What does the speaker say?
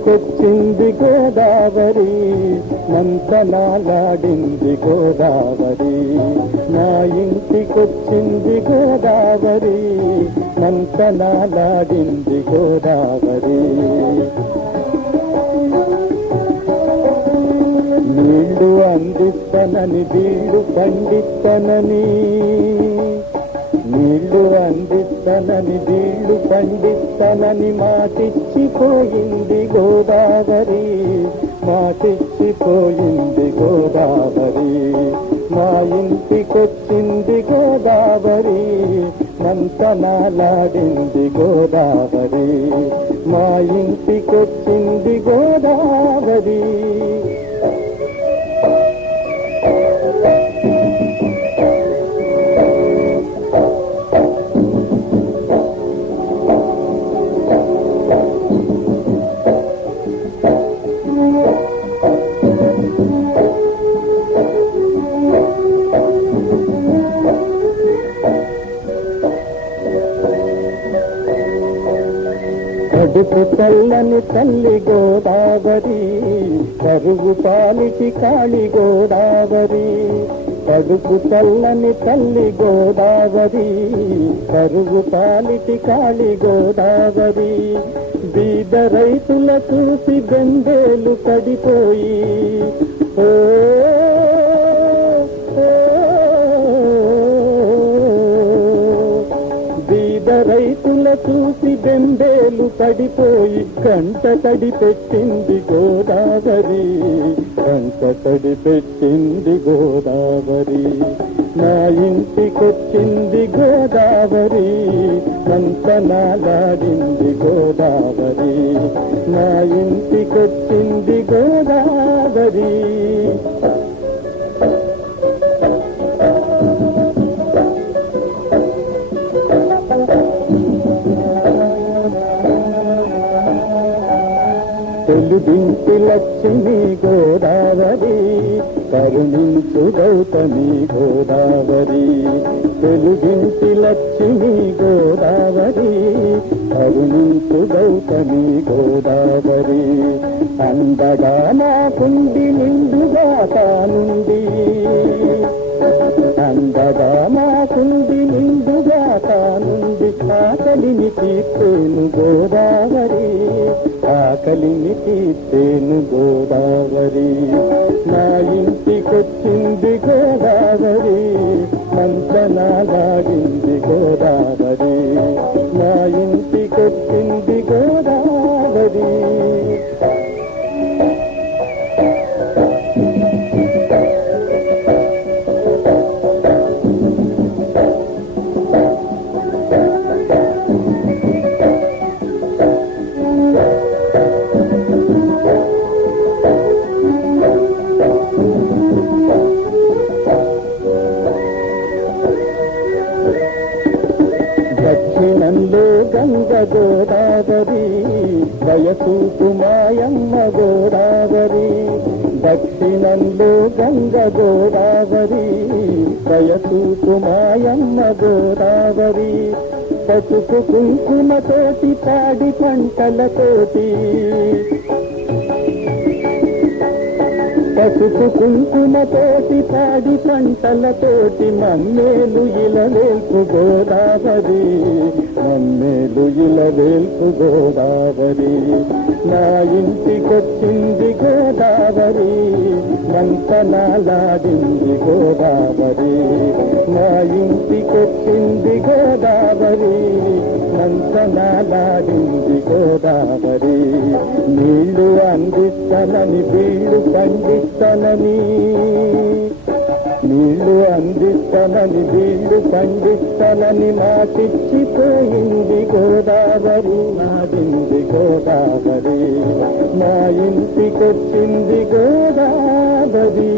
ఇంటికొచ్చింది గోదావరి, మంతనాలాడింది గోదావరి. నా ఇంటికొచ్చింది గోదావరి, మంతనాలాడింది గోదావరి. నీళ్లు అందిస్తానని బీళ్లు పండిస్తానని, నీళ్లు అందిస్తానని బీళ్లు పండిస్తానని మాటిచ్చిపోయింది గోదావరి, మాటిచ్చిపోయింది గోదావరి. మా ఇంటికొచ్చింది గోదావరి, మంతనాలాడింది గోదావరి. మా ఇంటికొచ్చింది గోదావరి. కడుపు చల్లని తల్లి గోదావరి, కరువు పాలిటి కాళి గోదావరి. కడుపు చల్లని తల్లి గోదావరి, కరువు పాలిటి కాళి గోదావరి. బీద రైతుల చూసి బెందేలు పడిపోయి, ఓ రైతుల చూసి బెంబేలు పడిపోయి కంట తడి పెట్టింది గోదావరి, కంట తడి పెట్టింది గోదావరి. నా ఇంటికొచ్చింది గోదావరి, మంతనాలాడింది గోదావరి. నా ఇంటికొచ్చింది గోదావరి. తెలుగింటి లక్ష్మి గోదావరి, కరుణించు గౌతమి గోదావరి. తెలుగింటి లక్ష్మి గోదావరి, కరుణించు గౌతమి గోదావరి. అందగా నాకుండి నిండుగా తానుండి, అందగా నాకుండి నిండుగా తానుండి ఆకలిని తీర్చేను గోదావరి, ఆకలిని తీర్చేను గోదావరి. నా ఇంటికొచ్చింది గోదావరి, మంతనాలాడింది గోదావరి. నా ఇంటికొచ్చింది గోదావరి. దక్షిణంలో గంగ గోదావరి, వయసూపు మాయమ్మ గోదావరి. దక్షిణంలో గంగ గోదావరి, వయసూపు మాయమ్మ గోదావరి. పసుపు కుంకుమతోటి పాడి పంటలతోటి, పసుపు కుంకుమతోటి పాడి పంటలతోటి మమ్మేలు ఇలవేల్పు గోదావరి, మమ్మేలు ఇలవేల్పు గోదావరి. నా ఇంటికొచ్చింది గోదావరి, మంతనాలాడింది గోదావరి. నా ఇంటికొచ్చింది గోదావరి, మంతనాలాడింది గోదావరి. నీళ్లు అందిస్తానని బీళ్లు పండిస్తానని, నీళ్లు అందిస్తానని బీళ్లు పండిస్తానని మాటిచ్చిపోయింది గోదావరి, నాడింది గోదావరి. నా ఇంటికొచ్చింది గోదావరి.